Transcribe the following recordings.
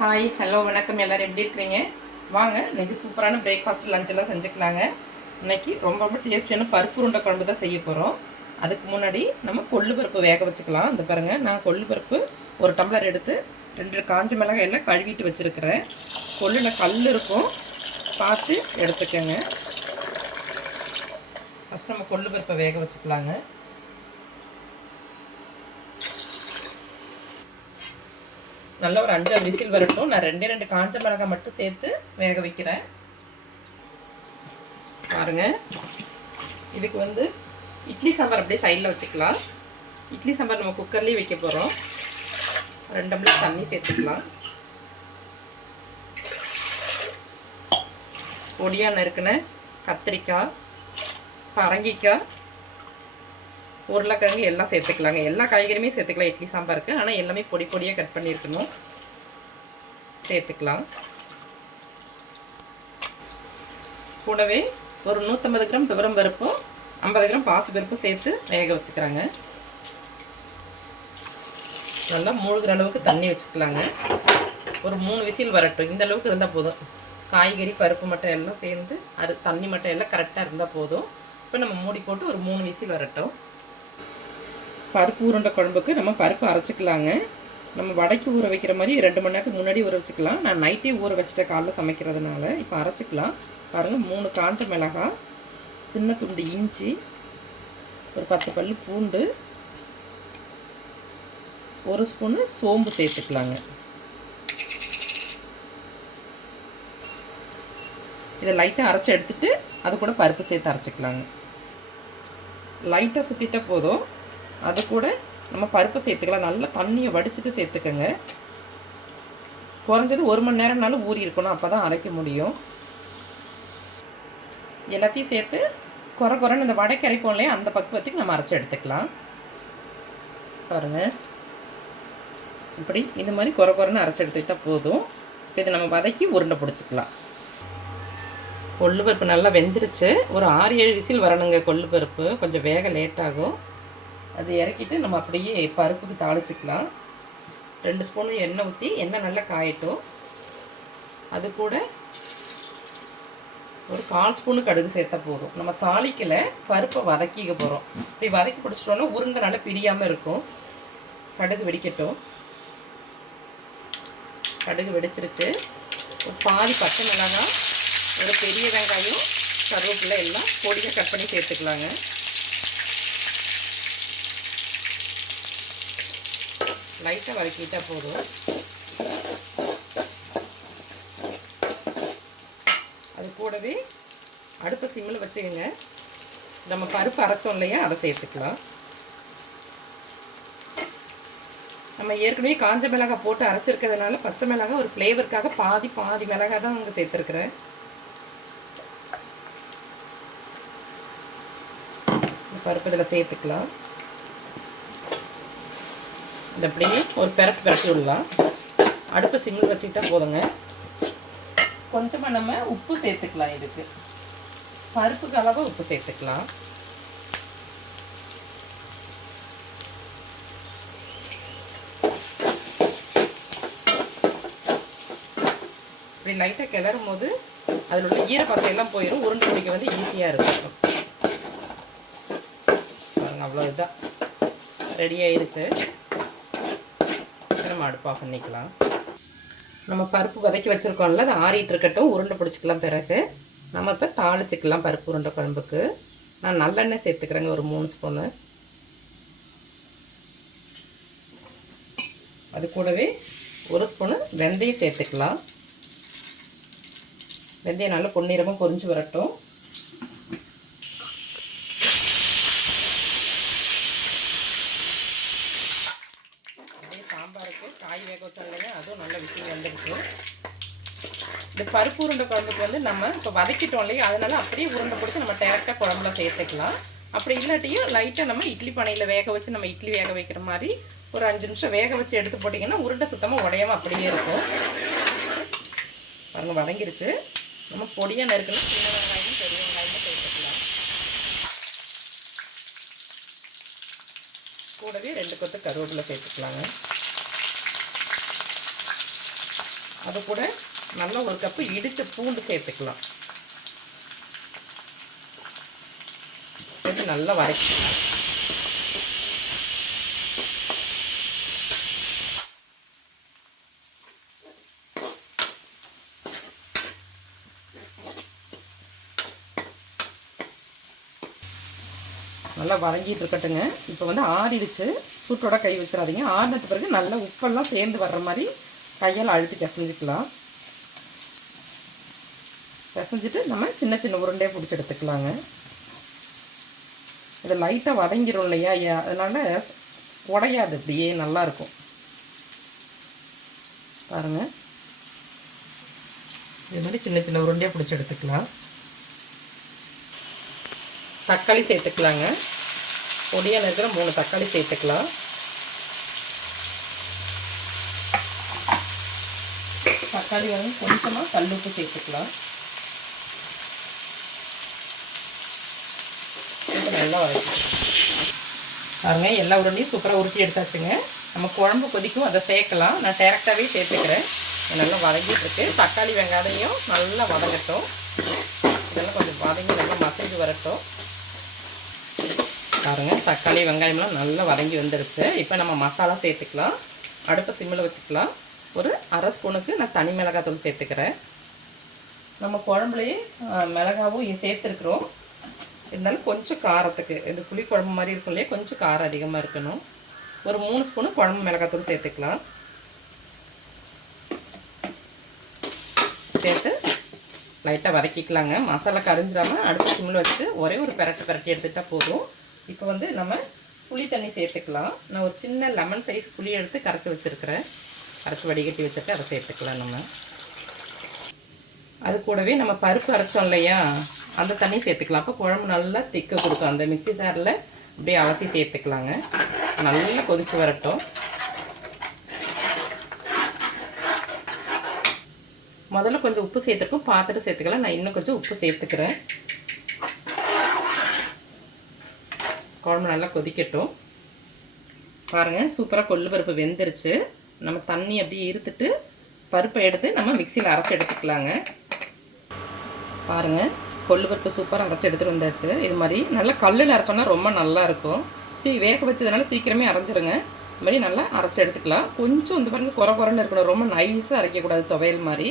Hi hello வணக்கம், எல்லோரும் எப்படி இருக்கிறீங்க? வாங்க இன்றைக்கி சூப்பரான பிரேக்ஃபாஸ்ட் லஞ்செல்லாம் செஞ்சுக்கலாங்க. இன்றைக்கி ரொம்ப டேஸ்டியான பருப்பு உருண்டை குழம்பு தான் செய்ய போகிறோம். அதுக்கு முன்னாடி நம்ம கொள்ளு பருப்பு வேக வச்சுக்கலாம். இந்த பாருங்கள், நான் கொள்ளு பருப்பு ஒரு டம்ளர் எடுத்து 2 காஞ்ச மிளகாய் எல்லாம் கழுவிட்டு வச்சுருக்கிறேன். கொள்ளில் கல் இருக்கும், பார்த்து எடுத்துக்கோங்க. ஃபஸ்ட் நம்ம கொள்ளு பருப்பை வேக வச்சுக்கலாங்க. நல்லா ஒரு 5 விசில் வரட்டும். நான் 2 காஞ்ச மிளகாய் மட்டும் சேர்த்து வேக வைக்கிறேன். பாருங்கள், இதுக்கு இட்லி சாம்பார் அப்படியே சைடில் வச்சுக்கலாம். இட்லி சாம்பார் நம்ம குக்கர்லேயே வைக்க போகிறோம். 2 டம்ளர் தண்ணி சேர்த்துக்கலாம். பொடியாக நறுக்கின கத்திரிக்காய், பரங்கிக்காய், உருளைக்கிழங்கு எல்லாம் சேர்த்துக்கலாங்க. எல்லா காய்கறியுமே சேர்த்துக்கலாம் இட்லி சாம்பாருக்கு. ஆனால் எல்லாமே பொடியாக கட் பண்ணியிருக்கணும். சேர்த்துக்கலாம். கூடவே ஒரு 150 கிராம் துவரம் பருப்பும் 50 கிராம் பாசி பருப்பும் சேர்த்து வேக வச்சுக்கிறாங்க. நல்லா மூழ்கிற அளவுக்கு தண்ணி வச்சுக்கலாங்க. ஒரு 3 விசில் வரட்டும். இந்த அளவுக்கு இருந்தால் போதும். காய்கறி பருப்பு மட்டும் எல்லாம் சேர்ந்து தண்ணி மட்டும் எல்லாம் கரெக்டாக இருந்தால் போதும். இப்போ நம்ம மூடி போட்டு ஒரு 3 விசில் வரட்டும். பருப்பு உருண்டை குழம்புக்கு நம்ம பருப்பு அரைச்சிக்கலாங்க. நம்ம வடைக்கு ஊற வைக்கிற மாதிரி 2 மணி நேரத்துக்கு முன்னாடி ஊற வச்சுக்கலாம். நான் நைட்டே ஊற வச்சுட்டேன் காலைல சமைக்கிறதுனால. இப்போ அரைச்சிக்கலாம். பாருங்கள், 3 காஞ்ச மிளகாய், சின்ன துண்டு இஞ்சி, ஒரு 10 பல்லு பூண்டு, 1 ஸ்பூனு சோம்பு சேர்த்துக்கலாங்க. இதை லைட்டாக அரைச்சி எடுத்துகிட்டு அது கூட பருப்பு சேர்த்து அரைச்சிக்கலாங்க. லைட்டாக சுற்றிட்ட போதும். அது கூட நம்ம பருப்பு சேர்த்துக்கலாம். நல்லா தண்ணியை வடிச்சிட்டு சேர்த்துக்கங்க. குறைஞ்சது 1 மணி நேரம்னாலும் ஊறி இருக்கணும், அப்போ தான் அரைக்க முடியும். எல்லாத்தையும் சேர்த்து குறைன்னு இந்த வடைக்கு அரைப்போம் இல்லையா, அந்த பக்குவத்துக்கு நம்ம அரைச்சி எடுத்துக்கலாம். பாருங்கள், இப்படி இந்த மாதிரி குறைன்னு அரைச்சி எடுத்துக்கிட்டால் போதும். இது நம்ம வதக்கி உருண்டை பிடிச்சிக்கலாம். கொள்ளு பருப்பு நல்லா வெந்துருச்சு. ஒரு 6-7 விசில் வரணுங்க. கொள்ளு பருப்பு கொஞ்சம் வேக லேட்டாகும். அது இறக்கிட்டு நம்ம அப்படியே பருப்புக்கு தாளிச்சிக்கலாம். 2 ஸ்பூன் எண்ணெய் ஊற்றி எண்ணெய் நல்லா காயட்டும். அது கூட ஒரு 1/4 ஸ்பூனு கடுகு சேர்த்தா போதும். நம்ம தாளிக்கலை, பருப்பை வதக்கிக்க போகிறோம். இப்படி வதக்கி பிடிச்சிட்டோன்னா உருண்டை நல்லா பிரியாமல் இருக்கும். கடுகு வெடிக்கட்டும். கடுகு வெடிச்சிருச்சு. ஒரு பாதி பச்சை மிளகாய், ஒரு பெரிய வெங்காயம், கருவேப்பிலை எல்லாம் பொடியாக கட் பண்ணி சேர்த்துக்கலாங்க. லைட்டாக வதக்கிட்டால் போதும். அது கூடவே அடுப்பை சிம்மில் வச்சுக்கோங்க. நம்ம பருப்பு அரைச்சோம் இல்லையா, அதை சேர்த்துக்கலாம். நம்ம ஏற்கனவே காஞ்ச மிளகாய் போட்டு அரைச்சிருக்கிறதுனால பச்சை மிளகாய் ஒரு ஃப்ளேவருக்காக பாதி மிளகாய் தான் அங்கே சேர்த்துருக்குறேன். பருப்பு இதில் சேர்த்துக்கலாம். இந்த அப்படியே ஒரு பெரட்டி விடலாம். அடுப்பை சிம்மில் வச்சுக்கிட்டா போதுங்க. கொஞ்சமாக நம்ம உப்பு சேர்த்துக்கலாம். இதுக்கு பருப்புக்கு அளவு உப்பு சேர்த்துக்கலாம். இப்படி லைட்டாக கிளறும் போது அதில் உள்ள ஈரப்பசையெல்லாம் போயிடும். உருண்டை பிடிக்க ஈஸியாக இருக்கும். பாருங்கள், அவ்வளோ இதுதான் ரெடி ஆயிடுச்சு. நம்ம அடுப்பு ஆஃப் பண்ணிக்கலாம். நம்ம பருப்பு வதக்கி வச்சுருக்கோம்ல, அதை ஆறிட்டு இருக்கட்டும். உருண்டை பிடிச்சிக்கலாம். பிறகு நம்ம இப்போ தாளிச்சிக்கலாம். பருப்பு உருண்டை குழம்புக்கு நான் நல்லெண்ணெய் சேர்த்துக்கிறேங்க, ஒரு 3 ஸ்பூனு. அது கூடவே 1 ஸ்பூனு வெந்தயம் சேர்த்துக்கலாம். வெந்தயம் நல்லா பொன்னிறமாக பொரிஞ்சு வரட்டும். சாம்பாருக்கு காய் வேக வச்சோம் இல்லையா, அதுவும் நல்ல விசில் வந்துடுச்சு. இந்த பருப்பு உருண்டை குழம்புக்கு நம்ம இப்போ வதக்கிட்டோம் இல்லையா, அதனால அப்படியே உருண்டை பிடிச்சி நம்ம டேரெக்டாக குழம்புல சேர்த்துக்கலாம். அப்படி இல்லாட்டியும் லைட்டாக நம்ம இட்லி பானையில் வேக வச்சு நம்ம இட்லி வேக வைக்கிற மாதிரி ஒரு 5 நிமிஷம் வேக வச்சு எடுத்து போட்டிங்கன்னா உருண்டை சுத்தமாக உடையாமல் அப்படியே இருக்கும். பாருங்கள், வதங்கிருச்சு. நம்ம பொடியாக நறுக்கணும். சின்ன வெங்காயமும் பெரிய வெங்காயமும் சேர்த்துக்கலாம். கூடவே 2 கொத்து கருவேப்பிலை சேர்த்துக்கலாங்க. அது கூட நல்லா ஒரு கப்பு இடித்த பூண்டு சேர்த்துக்கலாம். சேர்த்து நல்லா வதக்கிக்கலாம். நல்லா வதங்கிட்டு இருக்கட்டுங்க. இப்போ வந்து ஆறிடுச்சு. சூட்டோட கை வச்சிடாதீங்க. ஆறினது பிறகு நல்லா உப்பெல்லாம் சேர்ந்து வர்ற மாதிரி கையால் அழுத்தி பிசைஞ்சிக்கலாம். பிசைஞ்சிட்டு நம்ம சின்ன சின்ன உருண்டையை பிடிச்சி எடுத்துக்கலாங்க. இது லைட்டாக வதங்கிடும் இல்லையா, அதனால் உடையாது, அப்படியே நல்லாயிருக்கும். பாருங்கள், இது மாதிரி சின்ன சின்ன உருண்டையாக பிடிச்சி எடுத்துக்கலாம். தக்காளி சேர்த்துக்கலாங்க. பொடியாக இருக்கிற 3 தக்காளி சேர்த்துக்கலாம். தக்காளி வந்து கொஞ்சமாக கல்லுப்பு சேர்த்துக்கலாம். நல்லா வதக்கி பாருங்க, எல்லா உருண்டையும் சூப்பராக உருட்டி எடுத்தாச்சுங்க. நம்ம குழம்பு கொதிக்கும், அதை சேர்க்கலாம். நான் டேரெக்டாகவே சேர்த்துக்கிறேன். நல்லா வதங்கிட்டு இருக்கு. தக்காளி வெங்காயம் நல்லா வதங்கட்டும். இதெல்லாம் கொஞ்சம் வதங்கி நல்லா மசிஞ்சு வரட்டும். பாருங்கள், தக்காளி வெங்காயம்லாம் நல்லா வதங்கி வந்துடுச்சு. இப்போ நம்ம மசாலா சேர்த்துக்கலாம். அடுப்பை சிம்மில் வச்சுக்கலாம். ஒரு அரை ஸ்பூனுக்கு நான் தனி மிளகாத்தூள் சேர்த்துக்கிறேன். நம்ம குழம்புலையே மிளகாவும் சேர்த்துருக்குறோம். இருந்தாலும் கொஞ்சம் காரத்துக்கு, இது புளி குழம்பு மாதிரி இருக்கும் இல்லையா, கொஞ்சம் காரம் அதிகமாக இருக்கணும். ஒரு 3 ஸ்பூனு குழம்பு மிளகாத்தூள் சேர்த்துக்கலாம். சேர்த்து லைட்டாக வதக்கிக்கலாங்க. மசாலா கரிஞ்சிடாமல் அடுப்பு சிம்மில் வச்சுட்டு ஒரே ஒரு பிரட்டி எடுத்துகிட்டா போதும். இப்போ வந்து நம்ம புளி தண்ணி சேர்த்துக்கலாம். நான் ஒரு சின்ன லெமன் சைஸ் புளி எடுத்து கரைச்சி வச்சுருக்கிறேன். கரைச்சி வடிகட்டி வச்சுட்டு அதை சேர்த்துக்கலாம். நம்ம அது கூடவே நம்ம பருப்பு அரைச்சோம் இல்லையா, அந்த தண்ணி சேர்த்துக்கலாம். அப்போ குழம்பு நல்லா திக்க கொடுக்கும். அந்த மிக்ஸி ஜாரில் அப்படியே அலசி சேர்த்துக்கலாங்க. நல்லா கொதித்து வரட்டும். முதல்ல கொஞ்சம் உப்பு சேர்த்துருக்கோம், பார்த்துட்டு சேர்த்துக்கலாம். நான் இன்னும் கொஞ்சம் உப்பு சேர்த்துக்கிறேன். குழம்பு நல்லா கொதிக்கட்டும். பாருங்கள், சூப்பராக கொள்ளு பருப்பு வெந்துருச்சு. நம்ம தண்ணி அப்படியே இருத்துட்டு பருப்பை எடுத்து நம்ம மிக்சியில் அரைச்சி எடுத்துக்கலாங்க. பாருங்கள், கொள்ளு பருப்பு சூப்பராக அரைச்சி எடுத்துகிட்டு வந்தாச்சு. இது மாதிரி நல்லா கல்லில் அரைச்சோன்னா ரொம்ப நல்லாயிருக்கும். வேக வச்சதுனால சீக்கிரமே அரைஞ்சிருங்க. இது மாதிரி நல்லா அரைச்சி எடுத்துக்கலாம். கொஞ்சம் இந்த பாருங்கள் குறை குறைன்னு இருக்கணும். ரொம்ப நைஸாக அரைக்கக்கூடாது, துவையல் மாதிரி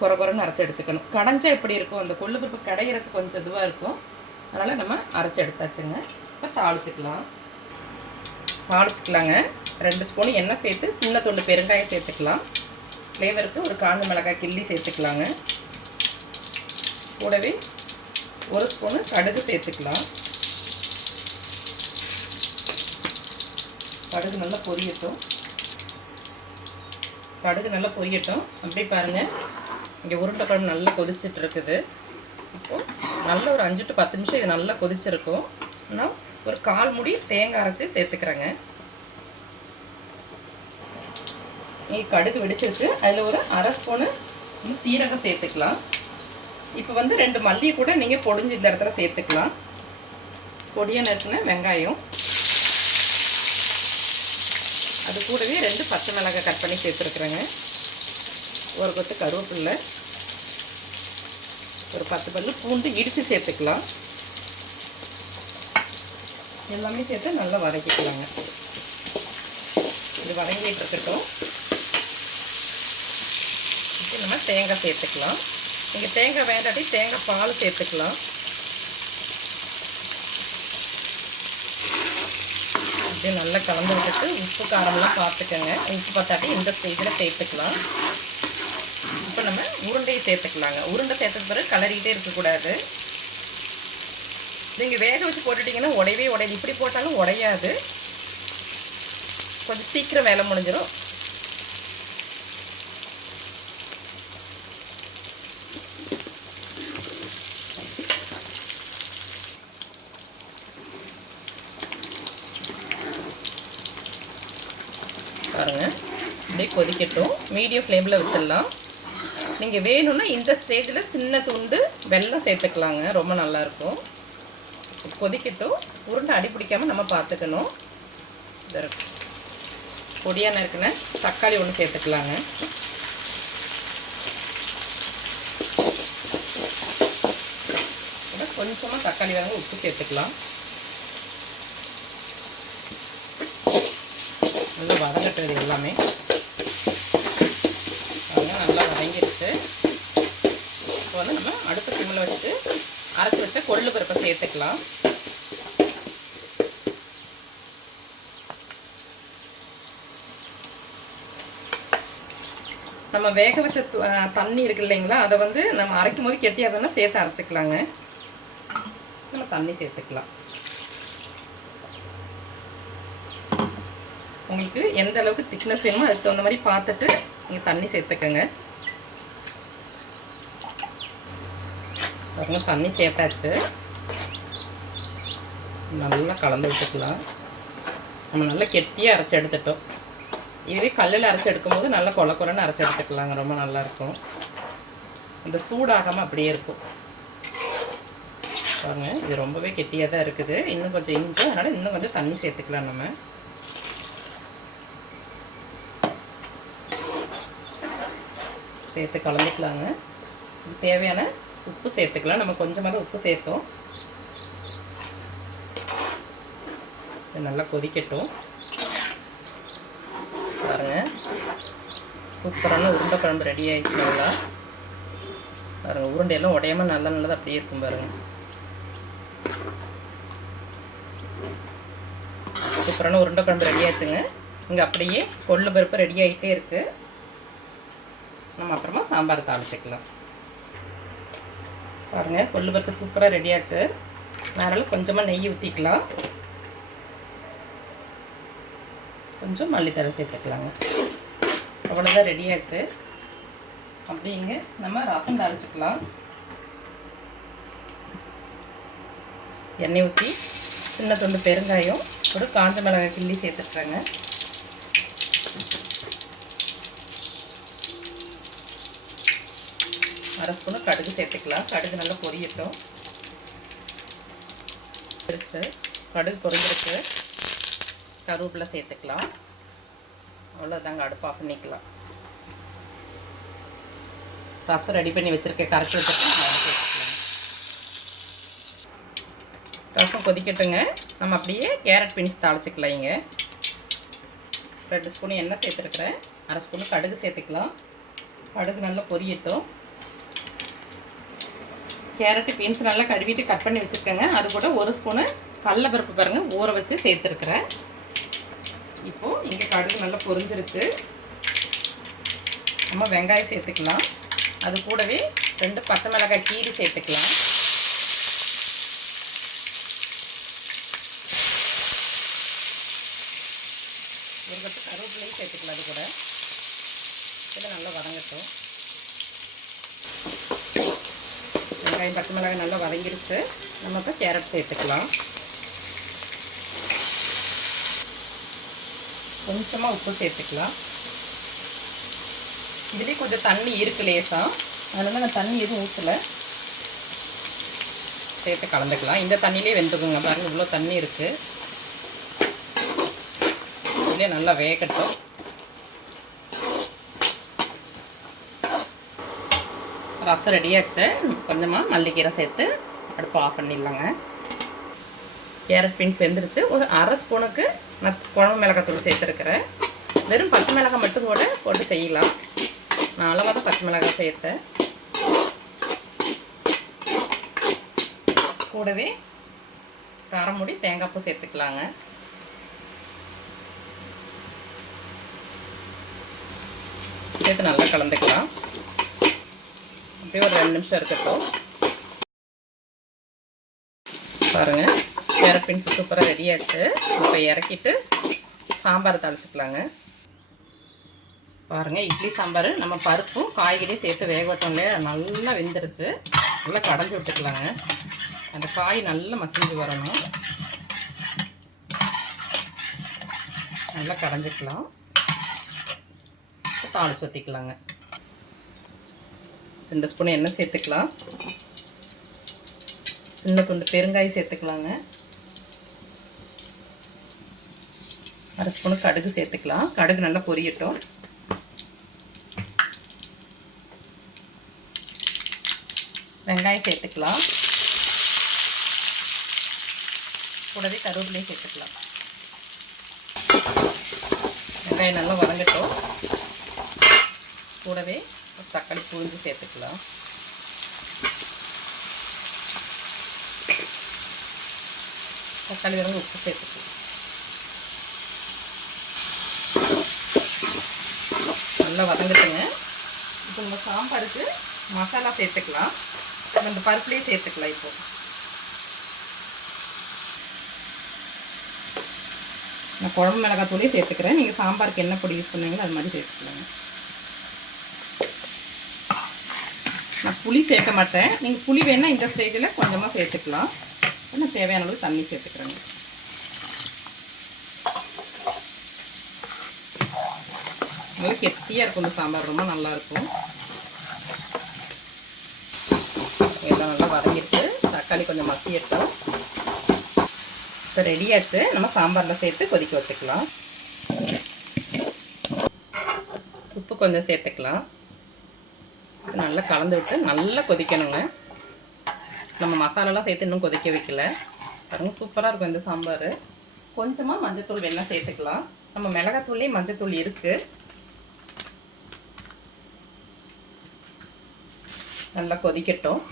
குறை குறைன்னு அரைச்சி எடுத்துக்கணும். கடைஞ்சா எப்படி இருக்கும், அந்த கொள்ளு பருப்பு கடையிறதுக்கு கொஞ்சம் இதுவாக இருக்கும். அதனால் நம்ம அரைச்சி எடுத்தாச்சுங்க. இப்போ தாளிச்சிக்கலாங்க. 2 ஸ்பூன் எண்ணெய் சேர்த்து சின்ன துண்டு பெருங்காயம் சேர்த்துக்கலாம். ஃப்ளேவருக்கு ஒரு காஞ்ச மிளகாய் கிள்ளி சேர்த்துக்கலாங்க. கூடவே 1 ஸ்பூனு கடுகு சேர்த்துக்கலாம். கடுகு நல்லா பொரியட்டும். அப்படி பாருங்கள், இங்கே உருண்டை குழம்பு நல்லா கொதிச்சுட்டு இருக்குது. இப்போது நல்ல ஒரு 5 to 10 நிமிஷம் இது நல்லா கொதிச்சிருக்கும். நான் ஒரு 1/4 மூடி தேங்காய் அரைச்சி சேர்த்துக்கிறேங்க. கடுகு வெடிச்சிருக்கு. அதில் ஒரு அரை ஸ்பூனு சீரகம் சேர்த்துக்கலாம். இப்போ வந்து 2 மல்லியை கூட நீங்கள் பொடிஞ்சு இந்த இடத்துல சேர்த்துக்கலாம். பொடியாக நறுக்குன வெங்காயம், அது கூடவே 2 பச்சை மிளகாய் கட் பண்ணி சேர்த்துருக்குறேங்க. ஒரு கொத்து கருவேப்பில்லை, ஒரு 10 பல்லு பூண்டு இடித்து சேர்த்துக்கலாம். எல்லாமே சேர்த்து நல்லா வதக்கிக்கலாங்க. இது வதங்கிட்டு இருக்கட்டும். இப்போ நம்ம தேங்காய் சேர்த்துக்கலாம். நீங்கள் தேங்காய் வேண்டாட்டி தேங்காய் பால் சேர்த்துக்கலாம். அப்படியே நல்லா கலந்து விட்டுட்டு உப்பு காரம்லாம் பார்த்துக்கோங்க. உப்பு பார்த்தாட்டி இந்த ஸ்டேஜில் சேர்த்துக்கலாம். இப்போ நம்ம உருண்டையை சேர்த்துக்கலாங்க. உருண்டை சேர்த்தது பிறகு கலரிக்கிட்டே இருக்கக்கூடாது. நீங்கள் வேக வச்சு போட்டுட்டிங்கன்னா உடையவே உடையாது. இப்படி போட்டாலும் உடையாது. கொஞ்சம் சீக்கிரம் வேலை முடிஞ்சிடும். பாருங்கள், இப்படியே கொதிக்கட்டும். மீடியம் ஃப்ளேமில் வச்சிடலாம். நீங்கள் வேணும்னா இந்த ஸ்டேஜில் சின்ன துண்டு வெல்லம் சேர்த்துக்கலாங்க. ரொம்ப நல்லாயிருக்கும். கொதிக்கட்டும். உருண்டை அடி பிடிக்காமல் நம்ம பார்த்துக்கணும். பொடியாக நறுக்குன தக்காளி ஒன்று சேர்த்துக்கலாங்க. கொஞ்சமாக தக்காளி வாங்க உப்பு சேர்த்துக்கலாம். நல்லா வதங்கட்டது எல்லாமே. அதெல்லாம் நல்லா வதங்கிடுச்சு. இப்போ வந்து நம்ம அடுப்பு சிம்மில் வச்சு அரைச்சி வச்ச கொள்ளு பருப்பை சேர்த்துக்கலாம். நம்ம வேக வச்ச தண்ணி இருக்கு இல்லைங்களா, அதை வந்து நம்ம அரைக்கும் போது கெட்டியாக தானே சேர்த்து அரைச்சிக்கலாங்க. நம்ம தண்ணி சேர்த்துக்கலாம். உங்களுக்கு எந்த அளவுக்கு திக்னஸ் வேணுமோ அதுக்கு தகுந்த மாதிரி பார்த்துட்டு நீங்கள் தண்ணி சேர்த்துக்கங்க. பாருங்க, தண்ணி சேர்த்தாச்சு. நல்லா கலந்து விட்டுக்கலாம். நம்ம நல்லா கெட்டியாக அரைச்சி எடுத்துட்டோம். இதுவே கல்லில் அரைச்சி எடுக்கும்போது நல்லா கொல கொலன்னு அரைச்சி எடுத்துக்கலாங்க. ரொம்ப நல்லாயிருக்கும். இந்த சூடாகாமல் அப்படியே இருக்கும். பாருங்க, இது ரொம்பவே கெட்டியாக தான் இருக்குது. இன்னும் கொஞ்சம் இஞ்சும், அதனால் இன்னும் கொஞ்சம் தண்ணி சேர்த்துக்கலாம். நம்ம சேர்த்து கலந்துக்கலாங்க. தேவையான உப்பு சேர்த்துக்கலாம். நம்ம கொஞ்சமாக உப்பு சேர்த்தோம். இது நல்லா கொதிக்கட்டும். பாருங்க, சூப்பரான உருண்டை குழம்பு ரெடி ஆகிடுச்சு. நல்லா பாருங்க, உருண்டையெல்லாம் உடையாமல் நல்லா நல்லது அப்படியே இருக்கும். பாருங்க, சூப்பரான உருண்டை குழம்பு ரெடி ஆச்சுங்க. இங்கே அப்படியே கொள்ளு பருப்பு ரெடி ஆகிட்டே இருக்குது. நம்ம அப்புறமா சாம்பார் தாளிச்சிக்கலாம். பாருங்கள், கொள்ளு பருப்பு சூப்பராக ரெடி ஆச்சு. அதனால் கொஞ்சமாக நெய் ஊற்றிக்கலாம். கொஞ்சம் மல்லித்தழை சேர்த்துக்கலாங்க. அவ்வளோதான், ரெடி ஆச்சு. அப்படிங்க நம்ம ரசம் தாளிச்சிக்கலாம். எண்ணெய் ஊற்றி சின்ன துண்டு பெருங்காயம், ஒரு காஞ்ச மிளகாய் கிள்ளி சேர்த்துட்றாங்க. அரை ஸ்பூனு கடுகு சேர்த்துக்கலாம். கடுகு நல்லா பொரியட்டும். கடுகு பொரிஞ்சிருக்கு. கருவேப்பிலை சேர்த்துக்கலாம். அவ்வளோதாங்க, அடுப்பு ஆஃப் பண்ணிக்கலாம். ரசம் ரெடி பண்ணி வச்சுருக்கேன், கரைச்சி வச்சுருக்கேன். ரசம் கொதிக்கட்டுங்க. நம்ம அப்படியே கேரட் பீன்ஸ் தாளிச்சிக்கலாம். இங்கே 2 ஸ்பூன் எண்ணெய் சேர்த்துருக்குறேன். அரை ஸ்பூனு கடுகு சேர்த்துக்கலாம். கடுகு நல்லா பொரியட்டும். கேரட்டு பீன்ஸ் நல்லா கழுவிட்டு கட் பண்ணி வச்சுருக்கேங்க. அது கூட 1 ஸ்பூனு கடலைப்பருப்பு பாருங்கள் ஊற வச்சு சேர்த்துருக்குறேன். இப்போது இங்கே கடுகு நல்லா பொரிஞ்சிருச்சு. நம்ம வெங்காயம் சேர்த்துக்கலாம். அது கூடவே 2 பச்சை மிளகாய் கீரி சேர்த்துக்கலாம். ஒரு கட்டு கருவேப்பிலையும் சேர்த்துக்கலாம். அது கூட இதில் நல்லா வதங்கட்டும். வெங்காயம் பச்சை மிளகாய் நல்லா வதங்கிருச்சு. நம்ம இப்போ கேரட் சேர்த்துக்கலாம். கொஞ்சமாக உப்பு சேர்த்துக்கலாம். இதுலேயே கொஞ்சம் தண்ணி இருக்கு லேசாக, அதனால நான் தண்ணி எதுவும் ஊற்றலை. சேர்த்து கலந்துக்கலாம். இந்த தண்ணியிலே வெந்துக்குங்க. பாருங்கள், இவ்வளோ தண்ணி இருக்குது. இதுலேயே நல்லா வேகட்டும். ரசம் ரெடியாச்சு. கொஞ்சமாக மல்லிக்கீரை சேர்த்து அடுப்பு ஆஃப் பண்ணிடலாங்க. கேரட் பீன்ஸ் வெந்துருச்சு. ஒரு அரை ஸ்பூனுக்கு நான் குழம்பு மிளகாத்தூள் சேர்த்துருக்கிறேன். வெறும் பச்சை மிளகாய் மட்டும் கூட போட்டு செய்யலாம். நான் அளவாக தான் பச்சை மிளகாய் சேர்த்தேன். கூடவே காரம் மூடி தேங்காய் பூ சேர்த்துக்கலாங்க. சேர்த்து நல்லா கலந்துக்கலாம். அப்படியே ஒரு 2 நிமிஷம் இருக்கட்டும். பாருங்கள், கேரட் பீன்ஸ் சூப்பராக ரெடி ஆகிடுச்சு. இப்போ இறக்கிட்டு சாம்பார் தாளிச்சிக்கலாங்க. பாருங்கள், இட்லி சாம்பார் நம்ம பருப்பும் காய்கறியும் சேர்த்து வேக வச்சோம் இல்லையா, நல்லா வெந்துருச்சு. நல்லா கடைஞ்சி விட்டுக்கலாங்க. அந்த காய் நல்லா மசிஞ்சு வரணும். நல்லா கடைஞ்சிக்கலாம். தாளிச்சு ஊற்றிக்கலாங்க. 2 ஸ்பூன் எண்ணெய் சேர்த்துக்கலாம். சின்ன துண்டு பெருங்காயம் சேர்த்துக்கலாங்க. அரை ஸ்பூனு கடுகு சேர்த்துக்கலாம். கடுகு நல்லா பொரியட்டும். வெங்காயம் சேர்த்துக்கலாம். கூடவே கருவேப்பிலையும் சேர்த்துக்கலாம். வெங்காயம் நல்லா வதங்கட்டும். கூடவே தக்காளி புழிஞ்சு சேர்த்துக்கலாம். தக்காளி வதங்க உப்பு சேர்த்துக்கலாம். நல்லா வதங்கட்டுங்க. இப்போ நம்ம சாம்பாருக்கு மசாலா சேர்த்துக்கலாம். நம்ம பருப்புலேயே சேர்த்துக்கலாம். இப்போ நான் குழம்பு மிளகாத்தூளே சேர்த்துக்கிறேன். நீங்கள் சாம்பாருக்கு என்ன பொடி யூஸ் பண்ணுவீங்களோ அது மாதிரி சேர்த்துக்கலாங்க. நான் புளி சேர்க்க மாட்டேன். நீங்கள் புளி வேணால் இந்த ஸ்டேஜில் கொஞ்சமாக சேர்த்துக்கலாம். நான் தேவையான அளவு தண்ணி சேர்த்துக்கிறேங்க. நல்லா கெட்டியாக இருக்கும் இந்த சாம்பார், ரொம்ப நல்லாயிருக்கும். எல்லாம் நல்லா வதங்கிட்டு தக்காளி கொஞ்சம் மசியட்டும். இப்போ ரெடியாச்சு. நம்ம சாம்பாரில் சேர்த்து கொதிக்க வச்சுக்கலாம். உப்பு கொஞ்சம் சேர்த்துக்கலாம். நல்லா கலந்து விட்டு நல்லா கொதிக்கணுங்க. நம்ம மசாலாலாம் சேர்த்து இன்னும் கொதிக்க வைக்கல. பாருங்கள், சூப்பராக இருக்கும் இந்த சாம்பார். கொஞ்சமாக மஞ்சத்தூள் வேணால் சேர்த்துக்கலாம். நம்ம மிளகாத்தூள்லேயே மஞ்சத்தூள் இருக்குது. நல்லா கொதிக்கட்டும்.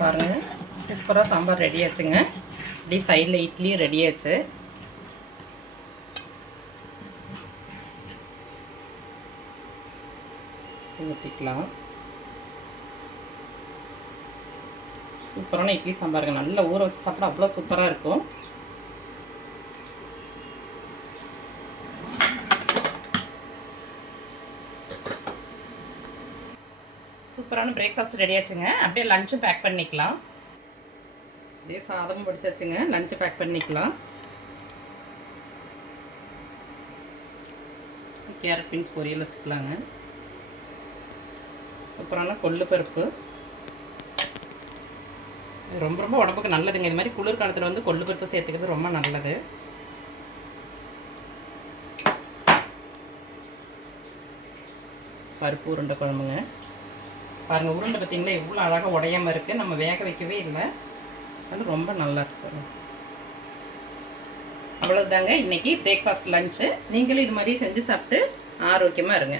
பாருங்கள், சூப்பராக சாம்பார் ரெடி ஆச்சுங்க. இப்படி சைடில் இட்லியும் ரெடி ஆச்சு. ஊற்றிக்கலாம். சூப்பரான இட்லி சாம்பாருங்க. நல்லா ஊற வச்சு சாப்பிட அவ்வளோ சூப்பராக இருக்கும். சூப்பரான பிரேக்ஃபாஸ்ட் ரெடி ஆச்சுங்க. அப்படியே லஞ்சும் பேக் பண்ணிக்கலாம். அப்படியே சாதமும் பிடிச்சாச்சுங்க. லஞ்சு பேக் பண்ணிக்கலாம். கேரட் பீன்ஸ் பொரியல் வச்சுக்கலாங்க. சூப்பரான கொள்ளு பருப்பு ரொம்ப ரொம்ப உடம்புக்கு நல்லதுங்க. இது மாதிரி குளிர்காலத்தில் வந்து கொள்ளு பருப்பு சேர்த்துக்கிறது ரொம்ப நல்லது. பருப்பு உருண்டை குழம்புங்க. பாருங்கள், உருண்டை பார்த்திங்களா எவ்வளோ அழகாக உடையாமல் இருக்குது. நம்ம வேக வைக்கவே இல்லை. அது ரொம்ப நல்லா இருக்கு. அவ்வளோதாங்க இன்றைக்கி பிரேக்ஃபாஸ்ட் லஞ்சு. நீங்களும் இது மாதிரி செஞ்சு சாப்பிட்டு ஆரோக்கியமாக இருங்க.